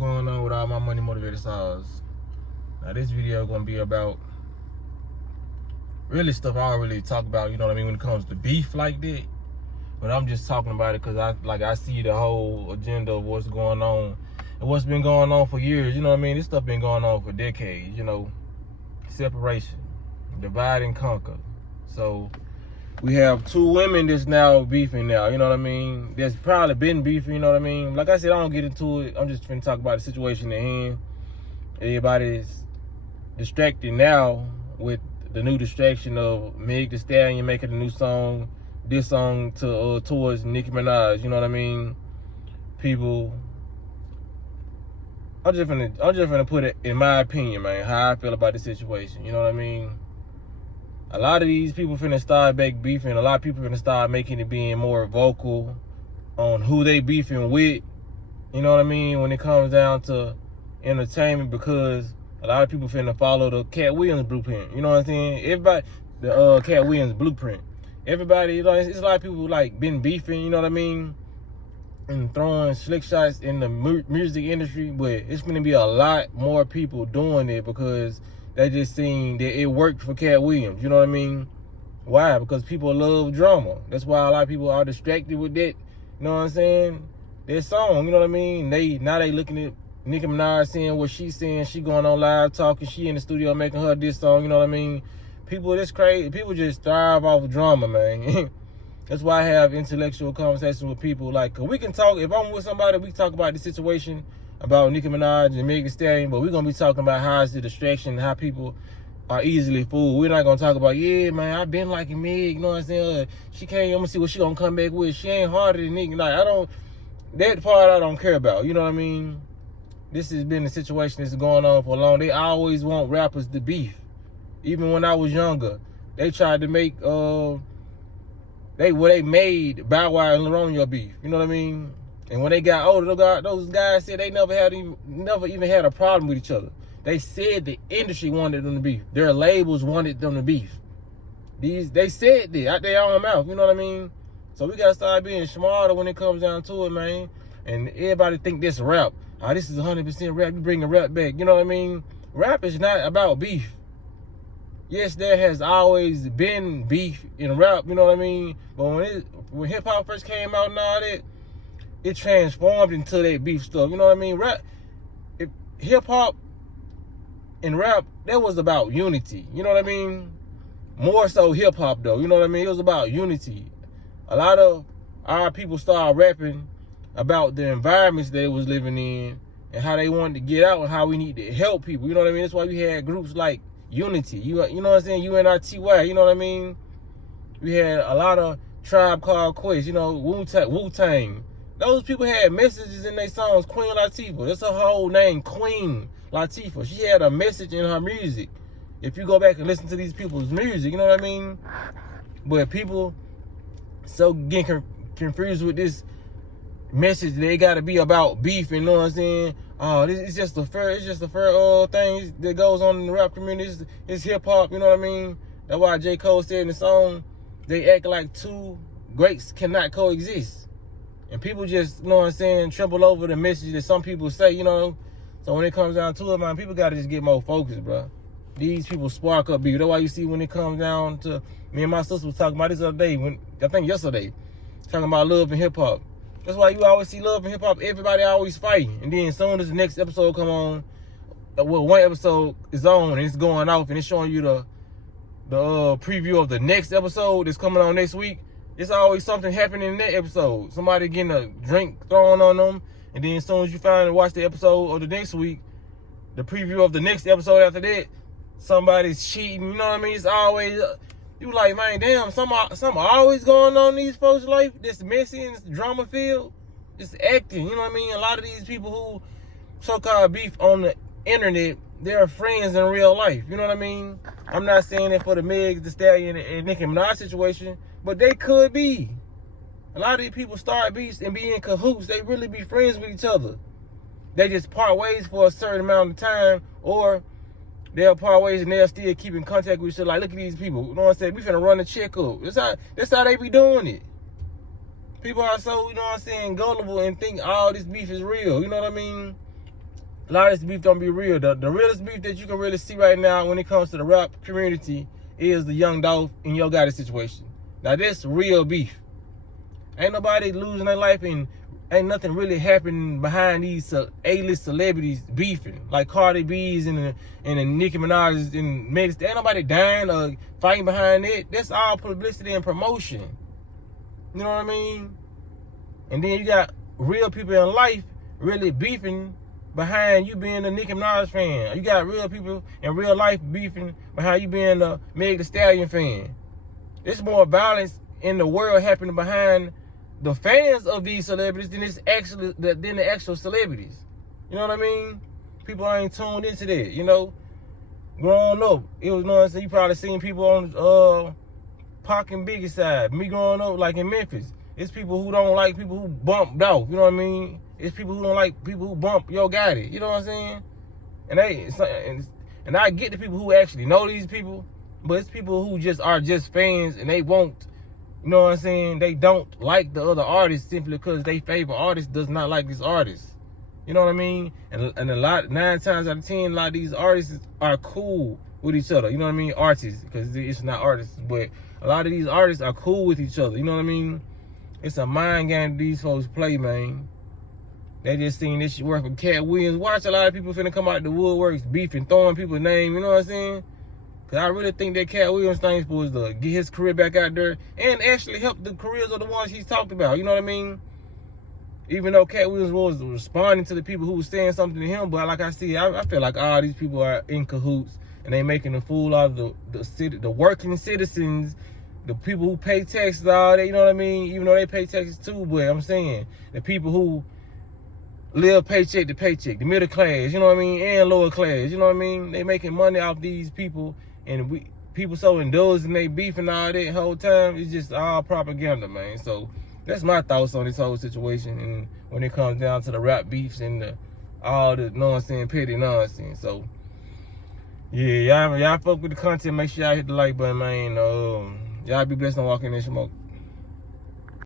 going on with all my money motivated stars? Now this video gonna be about really stuff I don't really talk about, you know what I mean, when it comes to beef like that. But I'm just talking about it because I see the whole agenda of what's going on and what's been going on for years, you know what I mean? This stuff been going on for decades, you know. Separation, divide and conquer. So we have two women that's now beefing now, you know what I mean? There's probably been beefing, you know what I mean? Like I said, I don't get into it. I'm just finna talk about the situation at hand. Everybody's distracted now with the new distraction of Meg Thee Stallion making a new song, this song towards Nicki Minaj, you know what I mean? People, I'm just gonna put it in my opinion, man, how I feel about the situation, you know what I mean? A lot of these people finna start back beefing. A lot of people finna start making it being more vocal on who they beefing with. You know what I mean? When it comes down to entertainment, because a lot of people finna follow the Cat Williams blueprint. You know what I'm saying? Everybody, the Cat Williams blueprint. Everybody, you know, it's a lot of people like been beefing. You know what I mean? And throwing slick shots in the music industry, but it's gonna be a lot more people doing it because they just seen that it worked for Cat Williams. You know what I mean? Why? Because people love drama. That's why a lot of people are distracted with that. You know what I'm saying? Their song, you know what I mean? Now they looking at Nicki Minaj saying what she's saying. She going on live talking. She in the studio making her this song. You know what I mean? People, that's crazy. People just thrive off of drama, man. That's why I have intellectual conversations with people. Like, we can talk. If I'm with somebody, we talk about the situation about Nicki Minaj and Meg Thee Stallion, but we're going to be talking about how it's the distraction, how people are easily fooled. We're not going to talk about, yeah, man, I've been liking Meg, you know what I'm saying? She can't, I'm going to see what she going to come back with. She ain't harder than Nicki. Like, that part I don't care about, you know what I mean? This has been the situation that's going on for long. They always want rappers to beef. Even when I was younger, they tried to make, they made Bow Wow and LaRonia beef, you know what I mean? And when they got older, those guys said they never even had a problem with each other. They said the industry wanted them to beef. Their labels wanted them to beef. They said that out their own mouth, you know what I mean? So we gotta start being smarter when it comes down to it, man. And everybody think this rap. Oh, this is 100% rap. You bringing rap back, you know what I mean? Rap is not about beef. Yes, there has always been beef in rap, you know what I mean? But when hip hop first came out and all that, it transformed into that beef stuff. You know what I mean? Hip hop and rap, that was about unity. You know what I mean? More so hip hop though. You know what I mean? It was about unity. A lot of our people started rapping about the environments they was living in and how they wanted to get out and how we need to help people. You know what I mean? That's why we had groups like Unity. You know what I'm saying? UNITY. You know what I mean? We had a lot of Tribe Called Quest. You know, Wu-Tang. Those people had messages in their songs. Queen Latifah, that's her whole name, Queen Latifah. She had a message in her music. If you go back and listen to these people's music, you know what I mean? But people so getting confused with this message, they gotta be about beef, you know what I'm saying? Oh, it's just a fair thing that goes on in the rap community. It's hip hop, you know what I mean? That's why J. Cole said in the song, they act like two greats cannot coexist. And people just, you know what I'm saying, trample over the message that some people say, you know. So when it comes down to it, man, people got to just get more focused, bro. These people spark up beef. That's why you see when it comes down to, me and my sister was talking about this other day, I think yesterday, talking about love and hip hop. That's why you always see love and hip hop, everybody always fighting. And then as soon as the next episode come on, well, one episode is on and it's going off and it's showing you the preview of the next episode that's coming on next week, it's always something happening in that episode. Somebody getting a drink thrown on them, and then as soon as you finally watch the episode of the next week, the preview of the next episode after that, somebody's cheating. You know what I mean? It's always you like, man, damn, something always going on in these folks' life. This messy and this drama filled, just acting. You know what I mean? A lot of these people who so-called beef on the internet, they're friends in real life. You know what I mean? I'm not saying that for the Meg Thee Stallion and Nicki Minaj situation, but they could be. A lot of these people start beefs and be in cahoots. They really be friends with each other. They just part ways for a certain amount of time, or they'll part ways and they'll still keep in contact with each other. Like, look at these people. You know what I'm saying? We finna run the check up. That's how they be doing it. People are so, you know what I'm saying, gullible and think all this beef is real. You know what I mean? a lot of this beef don't be real. The realest beef that you can really see right now when it comes to the rap community is the Young Dolph and Yo Gotti situation. Now this real beef. Ain't nobody losing their life and ain't nothing really happening behind these A-list celebrities beefing. Like Cardi B's and the Nicki Minaj's and Megan. Ain't nobody dying or fighting behind it. That's all publicity and promotion. You know what I mean? And then you got real people in life really beefing behind you being a Nicki Minaj fan. You got real people in real life beefing behind you being a Meg the Stallion fan. There's more violence in the world happening behind the fans of these celebrities than the actual celebrities. You know what I mean? People ain't tuned into that, you know. Growing up, it was, you know what I'm saying, you probably seen people on Pac and Biggie's side. Me growing up, like in Memphis, it's people who don't like people who bumped off, you know what I mean? It's people who don't like people who bump Yo Gotti, you know what I'm saying? And I get the people who actually know these people, but it's people who just are just fans and they won't, you know what I'm saying? They don't like the other artists simply because they favorite artist does not like this artist. You know what I mean? And 9 times out of 10, a lot of these artists are cool with each other. You know what I mean? Artists, because it's not artists, but a lot of these artists are cool with each other. You know what I mean? It's a mind game these folks play, man. They just seen this shit work with Cat Williams. Watch a lot of people finna come out the woodworks beefing, throwing people's name. You know what I'm saying? Cause I really think that Cat Williams thing was to get his career back out there and actually help the careers of the ones he's talked about. You know what I mean? Even though Cat Williams was responding to the people who was saying something to him, but like I see, I feel like all these people are in cahoots and they making a fool out of the working citizens, the people who pay taxes, all that. You know what I mean? Even though they pay taxes too, but I'm saying the people who live paycheck to paycheck, the middle class, you know what I mean, and lower class, you know what I mean? They making money off these people, and people so indulged in they beef and all that whole time. It's just all propaganda, man. So that's my thoughts on this whole situation, and when it comes down to the rap beefs and all the nonsense, petty nonsense. So yeah, y'all fuck with the content. Make sure y'all hit the like button, man. Y'all be blessed and walk in this smoke.